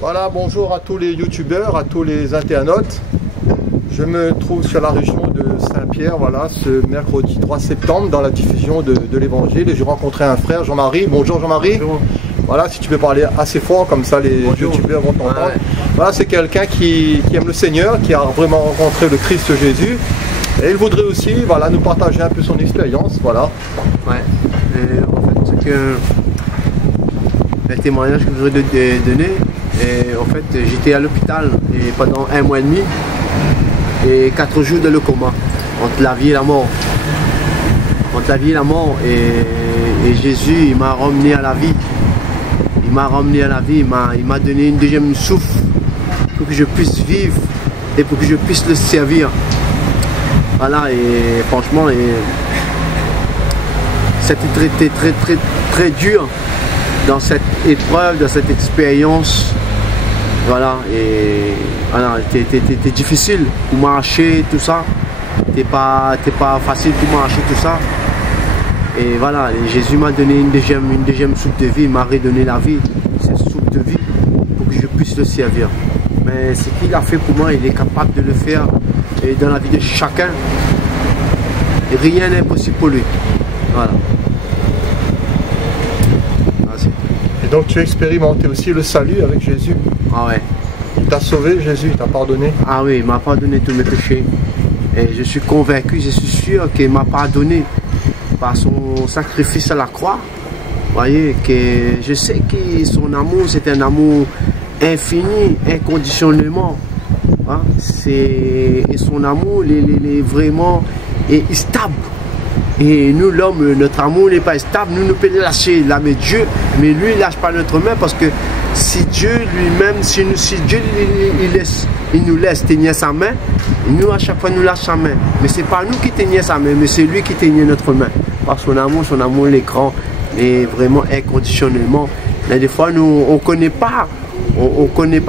Voilà, bonjour à tous les youtubeurs, à tous les internautes. Je me trouve sur la région de Saint-Pierre, voilà, ce mercredi 3 septembre dans la diffusion de l'évangile. Et j'ai rencontré un frère, Jean-Marie. Bonjour Jean-Marie. Voilà, si tu peux parler assez fort, comme ça les youtubeurs vont t'entendre. Ouais. Voilà, c'est quelqu'un qui aime le Seigneur, qui a vraiment rencontré le Christ Jésus. Et il voudrait aussi, voilà, nous partager un peu son expérience, voilà. Ouais, en fait, c'est que le témoignage que je voudrais donner, et en fait, j'étais à l'hôpital pendant 1 mois et demi et 4 jours de le coma, entre la vie et la mort. Entre la vie et la mort, et Jésus, il m'a ramené à la vie. Il m'a ramené à la vie, il m'a donné une deuxième souffle pour que je puisse vivre et pour que je puisse le servir. Voilà, et franchement, c'était très dur dans cette épreuve, dans cette expérience. Voilà, et voilà, c'était difficile pour marcher, tout ça. C'était pas facile pour marcher, tout ça. Et voilà, et Jésus m'a donné une deuxième soupe de vie, il m'a redonné la vie, cette soupe de vie, pour que je puisse le servir. Mais ce qu'il a fait pour moi, il est capable de le faire dans la vie de chacun. Et rien n'est impossible pour lui. Voilà. Merci. Et donc tu as expérimenté aussi le salut avec Jésus. Ah ouais. Il t'a sauvé, Jésus, il t'a pardonné. Ah oui, il m'a pardonné tous mes péchés. Et je suis convaincu, je suis sûr qu'il m'a pardonné par son sacrifice à la croix. Vous voyez, que je sais que son amour, c'est un amour infini, inconditionnellement. Hein? Et son amour, il est vraiment stable. Et nous, l'homme, notre amour n'est pas stable. Nous pouvons lâcher la main de Dieu, mais lui, il ne lâche pas notre main, parce que si Dieu lui-même, si Dieu il nous laisse tenir sa main, nous, à chaque fois, nous lâche sa main. Mais ce n'est pas nous qui tenions sa main, mais c'est lui qui tenait notre main. Par son amour, il est grand et vraiment inconditionnellement. Mais des fois, nous, on connaît pas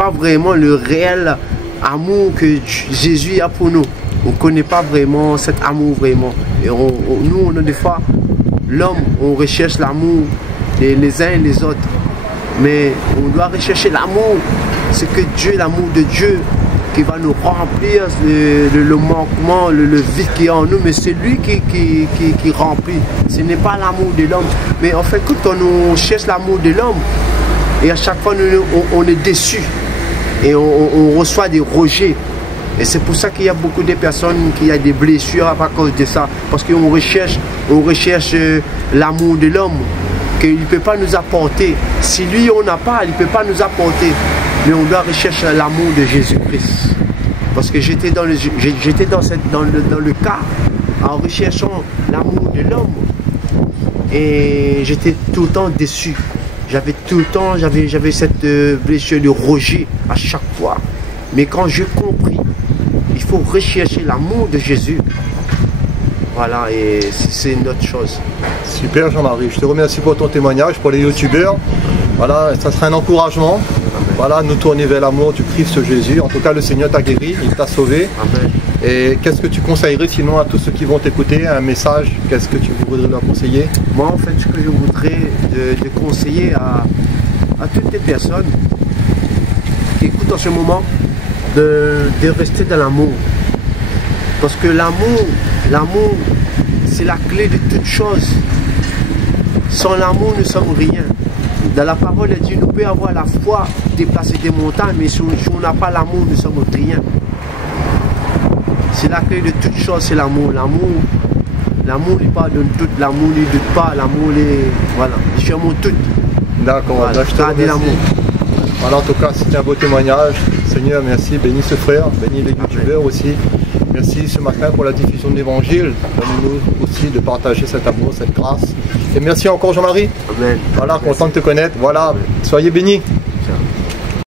vraiment le réel amour que Jésus a pour nous. On ne connaît pas vraiment cet amour vraiment. Et nous, on a des fois, l'homme, on recherche l'amour les uns et les autres. Mais on doit rechercher l'amour. C'est que Dieu, l'amour de Dieu, qui va nous remplir le manquement, le vide qui est en nous. Mais c'est lui qui remplit. Ce n'est pas l'amour de l'homme. Mais en fait, quand on cherche l'amour de l'homme, et à chaque fois, on est déçu. Et on reçoit des rejets. Et c'est pour ça qu'il y a beaucoup de personnes qui ont des blessures à cause de ça. Parce qu'on recherche l'amour de l'homme qu'il ne peut pas nous apporter. Si lui, on n'a pas, il ne peut pas nous apporter. Mais on doit rechercher l'amour de Jésus-Christ. Parce que j'étais dans le cas en recherchant l'amour de l'homme. Et j'étais tout le temps déçu. J'avais cette blessure de rejet à chaque fois. Mais quand j'ai compris, il faut rechercher l'amour de Jésus. Voilà, et c'est une autre chose. Super Jean-Marie, je te remercie pour ton témoignage, pour les youtubeurs. Voilà, ça sera un encouragement. Voilà, nous tourner vers l'amour du Christ Jésus. En tout cas, le Seigneur t'a guéri, il t'a sauvé. Amen. Et qu'est-ce que tu conseillerais sinon à tous ceux qui vont t'écouter, un message, qu'est-ce que tu voudrais leur conseiller? Moi, en fait, ce que je voudrais de conseiller à toutes les personnes qui écoutent en ce moment, de rester dans l'amour. Parce que l'amour, c'est la clé de toute chose. Sans l'amour, nous ne sommes rien. Dans la parole de Dieu, nous pouvons avoir la foi, déplacer des montagnes, mais si on n'a pas l'amour, nous ne sommes rien. C'est la clé de toute chose, c'est l'amour. L'amour, il pardonne tout. L'amour, il ne doute pas. L'amour, voilà. Je suis amour tout. D'accord, voilà. Je te remercie. L'amour. Voilà, en tout cas, c'était un beau témoignage. Seigneur, merci. Bénis ce frère, bénis les youtubeurs aussi. Merci ce matin pour la diffusion de l'évangile. Donne-nous aussi de partager cet amour, cette grâce. Et merci encore Jean-Marie. Amen. Voilà, content de te connaître. Voilà, soyez bénis.